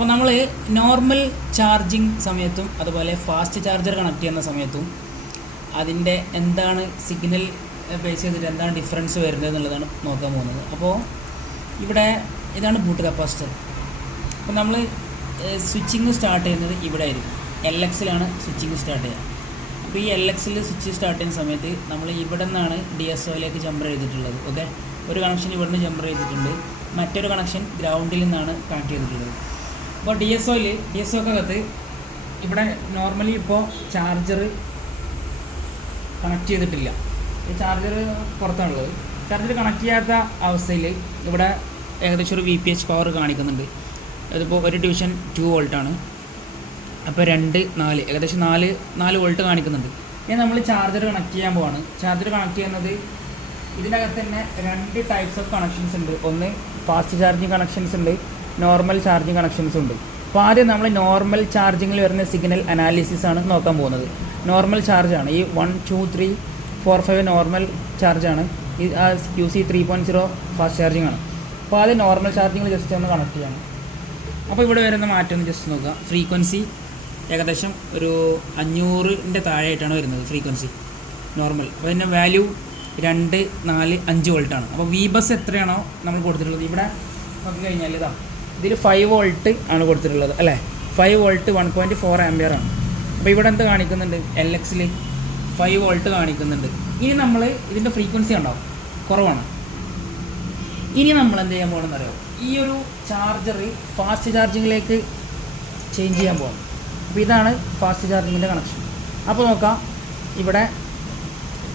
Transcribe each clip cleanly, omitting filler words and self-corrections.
അപ്പോൾ നമ്മൾ normal charging സമയത്തും അതുപോലെ ഫാസ്റ്റ് ചാർജർ കണക്ട് ചെയ്യുന്ന സമയത്തും അതിൻ്റെ എന്താണ് സിഗ്നൽ ബേസ് ചെയ്തിട്ട് എന്താണ് ഡിഫറൻസ് വരുന്നത് എന്നുള്ളതാണ് നോക്കാൻ പോകുന്നത്. അപ്പോൾ ഇവിടെ ഇതാണ് ബൂട്ട് കപ്പാസിറ്റർ. അപ്പോൾ നമ്മൾ സ്വിച്ചിങ് സ്റ്റാർട്ട് ചെയ്യുന്നത് ഇവിടെ ആയിരിക്കും. LX-ലാണ് സ്വിച്ചിങ് സ്റ്റാർട്ട് ചെയ്യുക. അപ്പോൾ ഈ LX-ൽ സ്വിച്ച് സ്റ്റാർട്ട് ചെയ്യുന്ന സമയത്ത് നമ്മൾ ഇവിടെ നിന്നാണ് DSOയിലേക്ക് ജമ്പർ ചെയ്തിട്ടുള്ളത്. ഓക്കെ, ഒരു കണക്ഷൻ ഇവിടെ നിന്ന് ജമ്പർ ചെയ്തിട്ടുണ്ട്, മറ്റൊരു കണക്ഷൻ ഗ്രൗണ്ടിൽ നിന്നാണ് കണക്ട് ചെയ്തിട്ടുള്ളത്. അപ്പോൾ DSOക്കകത്ത് ഇവിടെ നോർമലി ഇപ്പോൾ ചാർജർ കണക്ട് ചെയ്തിട്ടില്ല. ഈ ചാർജർ പുറത്താണുള്ളത്. ചാർജർ കണക്ട് ചെയ്യാത്ത അവസ്ഥയിൽ ഇവിടെ ഏകദേശം ഒരു VPH പവർ കാണിക്കുന്നുണ്ട്. അതിപ്പോൾ ഒരു ഡിവിഷൻ 2 വോൾട്ടാണ്. അപ്പോൾ 2, 4 ഏകദേശം 4 വോൾട്ട് കാണിക്കുന്നുണ്ട്. ഇനി നമ്മൾ ചാർജർ കണക്ട് ചെയ്യാൻ പോവാണ്. ചാർജർ കണക്ട് ചെയ്യുന്നത് ഇതിനകത്ത് തന്നെ 2 ടൈപ്സ് ഓഫ് കണക്ഷൻസ് ഉണ്ട്. ഒന്ന് ഫാസ്റ്റ് ചാർജിങ് കണക്ഷൻസ് ഉണ്ട്, നോർമൽ ചാർജിങ് കണക്ഷൻസും ഉണ്ട്. അപ്പോൾ ആദ്യം നമ്മൾ നോർമൽ ചാർജിങ്ങിൽ വരുന്ന സിഗ്നൽ അനാലിസിസ് ആണ് നോക്കാൻ പോകുന്നത്. നോർമൽ ചാർജാണ് ഈ 1, 2, 3, 4, 5 നോർമൽ ചാർജാണ്. ഈ QC 3.0 ഫാസ്റ്റ് ചാർജിങ് ആണ്. അപ്പോൾ ആദ്യം നോർമൽ ചാർജിങ്ങിൽ ജസ്റ്റ് ഒന്ന് കണക്ട് ചെയ്യണം. അപ്പോൾ ഇവിടെ വരുന്ന മാറ്റം ഒന്ന് ജസ്റ്റ് നോക്കുക. ഫ്രീക്വൻസി ഏകദേശം ഒരു 500-ൻ്റെ താഴെയായിട്ടാണ് വരുന്നത് ഫ്രീക്വൻസി നോർമൽ. അപ്പോൾ അതിൻ്റെ വാല്യൂ 2, 4, 5 വോൾട്ടാണ്. അപ്പോൾ VBus എത്രയാണോ നമ്മൾ കൊടുത്തിട്ടുള്ളത് ഇവിടെ നോക്കി കഴിഞ്ഞാൽ ഇതിൽ 5 വോൾട്ട് ആണ് കൊടുത്തിട്ടുള്ളത് അല്ലേ. 5 വോൾട്ട് 1.4 ആംപിയർ ആണ്. അപ്പോൾ ഇവിടെ എന്ത് കാണിക്കുന്നുണ്ട്? LX-ൽ 5 വോൾട്ട് കാണിക്കുന്നുണ്ട്. ഇനി നമ്മൾ ഇതിൻ്റെ ഫ്രീക്വൻസി ഉണ്ടാവും കുറവാണ്. ഇനി നമ്മൾ എന്ത് ചെയ്യാൻ പോകണമെന്ന് അറിയാം, ഈ ഒരു ചാർജർ ഫാസ്റ്റ് ചാർജിങ്ങിലേക്ക് ചേഞ്ച് ചെയ്യാൻ പോകണം. അപ്പോൾ ഇതാണ് ഫാസ്റ്റ് ചാർജിങ്ങിൻ്റെ കണക്ഷൻ. അപ്പോൾ നോക്കാം, ഇവിടെ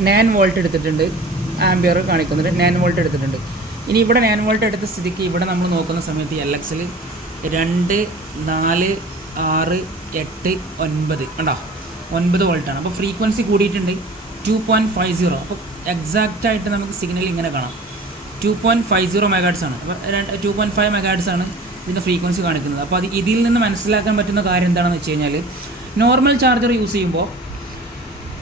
9 വോൾട്ട് എടുത്തിട്ടുണ്ട്, ആംപിയർ കാണിക്കുന്നുണ്ട്. 9 വോൾട്ട് എടുത്തിട്ടുണ്ട്. ഇനി ഇവിടെ 9 വോൾട്ട് എടുത്ത സ്ഥിതിക്ക് ഇവിടെ നമ്മൾ നോക്കുന്ന സമയത്ത് LX-ൽ 2, 4, 6, 8, 9 കണ്ടോ, 9 വോൾട്ടാണ്. അപ്പോൾ ഫ്രീക്വൻസി കൂടിയിട്ടുണ്ട് 2.50. അപ്പോൾ എക്സാക്റ്റായിട്ട് നമുക്ക് സിഗ്നൽ ഇങ്ങനെ കാണാം. 2.50 മെഗാഹെർട്സ് ആണ്. അപ്പോൾ 2.5 മെഗാഹെർട്സ് ആണ് ഇതിൻ്റെ ഫ്രീക്വൻസി കാണിക്കുന്നത്. അപ്പോൾ ഇതിൽ നിന്ന് മനസ്സിലാക്കാൻ പറ്റുന്ന കാര്യം എന്താണെന്ന് വെച്ച് കഴിഞ്ഞാൽ, നോർമൽ ചാർജർ യൂസ് ചെയ്യുമ്പോൾ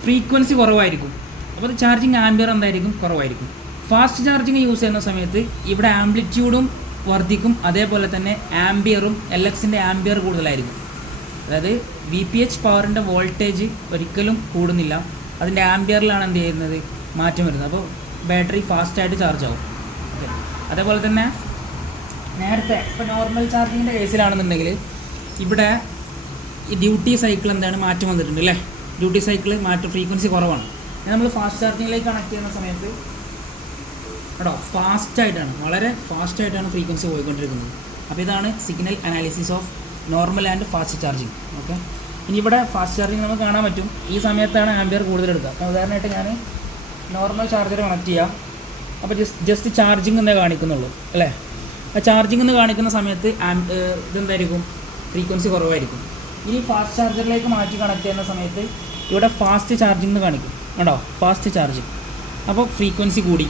ഫ്രീക്വൻസി കുറവായിരിക്കും. അപ്പോൾ അത് ചാർജിങ് ആംപിയർ എന്തായിരിക്കും? കുറവായിരിക്കും. ഫാസ്റ്റ് ചാർജിങ് യൂസ് ചെയ്യുന്ന സമയത്ത് ഇവിടെ ആംപ്ലിറ്റ്യൂഡും വർദ്ധിക്കും, അതേപോലെ തന്നെ ആംപിയറും LX-ൻ്റെ ആംപിയർ കൂടുതലായിരിക്കും. അതായത് VPH പവറിൻ്റെ വോൾട്ടേജ് ഒരിക്കലും കൂടുന്നില്ല, അതിൻ്റെ ആംപിയറിലാണ് എന്ത് ചെയ്യുന്നത്? മാറ്റം വരുന്നത്. അപ്പോൾ ബാറ്ററി ഫാസ്റ്റായിട്ട് ചാർജ് ആവും. ഓക്കെ, അതേപോലെ തന്നെ നേരത്തെ ഇപ്പോൾ നോർമൽ ചാർജിങ്ങിൻ്റെ കേസിലാണെന്നുണ്ടെങ്കിൽ ഇവിടെ ഈ ഡ്യൂട്ടി സൈക്കിൾ എന്താണ് മാറ്റം വന്നിട്ടുണ്ട് അല്ലേ. ഡ്യൂട്ടി സൈക്കിൾ മാറ്റം, ഫ്രീക്വൻസി കുറവാണ്. നമ്മൾ ഫാസ്റ്റ് ചാർജിങ്ങിലേക്ക് കണക്ട് ചെയ്യുന്ന സമയത്ത് കേട്ടോ ഫാസ്റ്റായിട്ടാണ്, വളരെ ഫാസ്റ്റായിട്ടാണ് ഫ്രീക്വൻസി പോയിക്കൊണ്ടിരിക്കുന്നത്. അപ്പോൾ ഇതാണ് signal analysis of normal and fast charging. Okay, ഇനി ഇവിടെ ഫാസ്റ്റ് ചാർജിങ് നമുക്ക് കാണാൻ പറ്റും. ഈ സമയത്താണ് ആംപിയർ കൂടുതലെടുക്കുക. അപ്പോൾ ഉദാഹരണമായിട്ട് ഞാൻ നോർമൽ ചാർജർ കണക്ട് ചെയ്യാം. അപ്പോൾ ജസ്റ്റ് ചാർജിങ് എന്നേ കാണിക്കുന്നുള്ളൂ അല്ലേ. ആ ചാർജിങ് എന്ന് കാണിക്കുന്ന സമയത്ത് ഇതെന്തായിരിക്കും? ഫ്രീക്വൻസി കുറവായിരിക്കും. ഇനി ഫാസ്റ്റ് ചാർജറിലേക്ക് മാറ്റി കണക്ട് ചെയ്യുന്ന സമയത്ത് ഇവിടെ ഫാസ്റ്റ് ചാർജിങ് എന്ന് കാണിക്കും കേട്ടോ, ഫാസ്റ്റ് ചാർജിങ്. അപ്പോൾ ഫ്രീക്വൻസി കൂടി,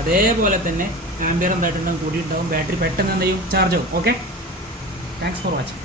അതേപോലെ തന്നെ ആംപിയർ എന്തായിട്ടുണ്ടാകും? കൂടിയിട്ടുണ്ടാകും. ബാറ്ററി പെട്ടെന്ന് എന്ത് ചെയ്യും? ചാർജ് ആവും. Okay, thanks for watching.